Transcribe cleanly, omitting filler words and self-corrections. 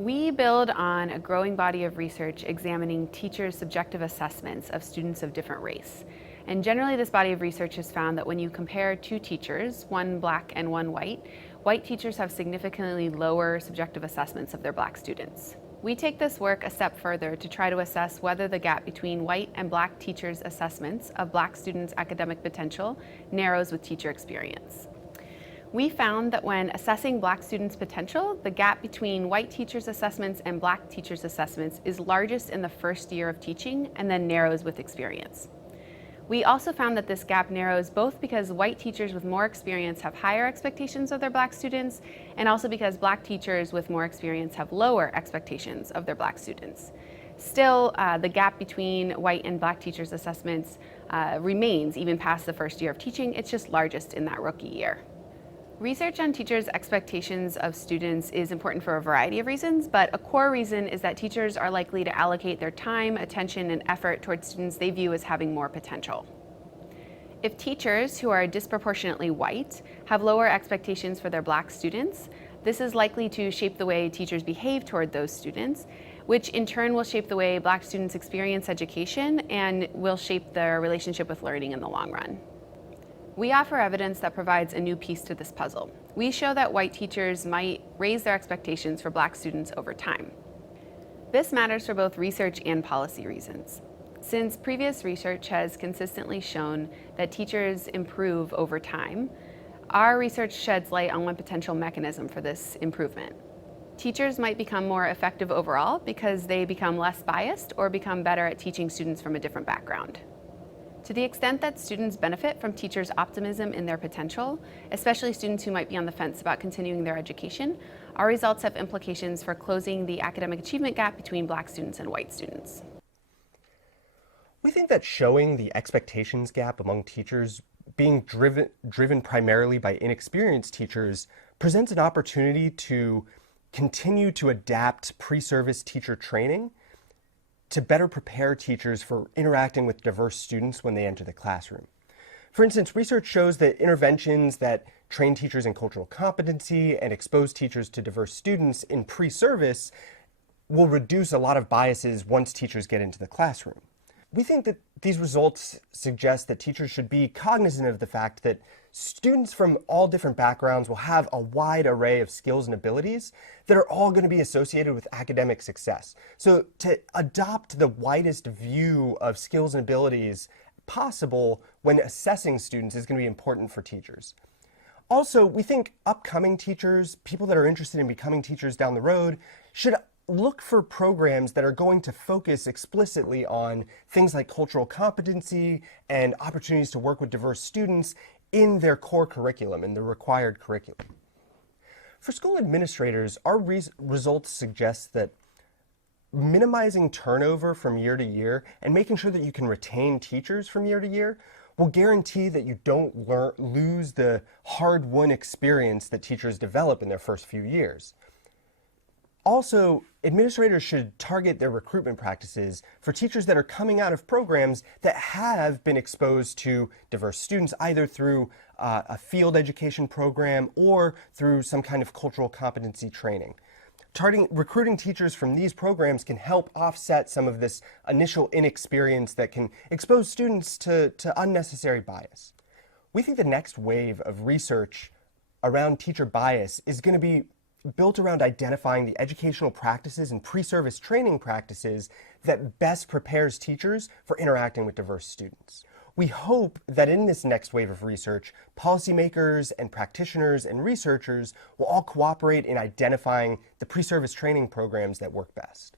We build on a growing body of research examining teachers' subjective assessments of students of different race. And generally, this body of research has found that when you compare two teachers, one black and one white teachers have significantly lower subjective assessments of their black students. We take this work a step further to try to assess whether the gap between white and black teachers' assessments of black students' academic potential narrows with teacher experience. We found that when assessing black students' potential, the gap between white teachers' assessments and black teachers' assessments is largest in the first year of teaching and then narrows with experience. We also found that this gap narrows both because white teachers with more experience have higher expectations of their black students, and also because black teachers with more experience have lower expectations of their black students. Still, the gap between white and black teachers' assessments remains even past the first year of teaching. It's just largest in that rookie year. Research on teachers' expectations of students is important for a variety of reasons, but a core reason is that teachers are likely to allocate their time, attention, and effort towards students they view as having more potential. If teachers who are disproportionately white have lower expectations for their black students, this is likely to shape the way teachers behave toward those students, which in turn will shape the way black students experience education and will shape their relationship with learning in the long run. We offer evidence that provides a new piece to this puzzle. We show that white teachers might raise their expectations for black students over time. This matters for both research and policy reasons. Since previous research has consistently shown that teachers improve over time, our research sheds light on one potential mechanism for this improvement. Teachers might become more effective overall because they become less biased or become better at teaching students from a different background. To the extent that students benefit from teachers' optimism in their potential, especially students who might be on the fence about continuing their education, our results have implications for closing the academic achievement gap between black students and white students. We think that showing the expectations gap among teachers being driven primarily by inexperienced teachers presents an opportunity to continue to adapt pre-service teacher training to better prepare teachers for interacting with diverse students when they enter the classroom. For instance, research shows that interventions that train teachers in cultural competency and expose teachers to diverse students in pre-service will reduce a lot of biases once teachers get into the classroom. We think that these results suggest that teachers should be cognizant of the fact that students from all different backgrounds will have a wide array of skills and abilities that are all going to be associated with academic success. So to adopt the widest view of skills and abilities possible when assessing students is going to be important for teachers. Also, we think upcoming teachers, people that are interested in becoming teachers down the road, should look for programs that are going to focus explicitly on things like cultural competency and opportunities to work with diverse students in their core curriculum, in the required curriculum. For school administrators, our results suggest that minimizing turnover from year to year and making sure that you can retain teachers from year to year will guarantee that you don't lose the hard-won experience that teachers develop in their first few years. Also, administrators should target their recruitment practices for teachers that are coming out of programs that have been exposed to diverse students, either through a field education program or through some kind of cultural competency training. Recruiting teachers from these programs can help offset some of this initial inexperience that can expose students to unnecessary bias. We think the next wave of research around teacher bias is going to be built around identifying the educational practices and pre-service training practices that best prepares teachers for interacting with diverse students. We hope that in this next wave of research, policymakers and practitioners and researchers will all cooperate in identifying the pre-service training programs that work best.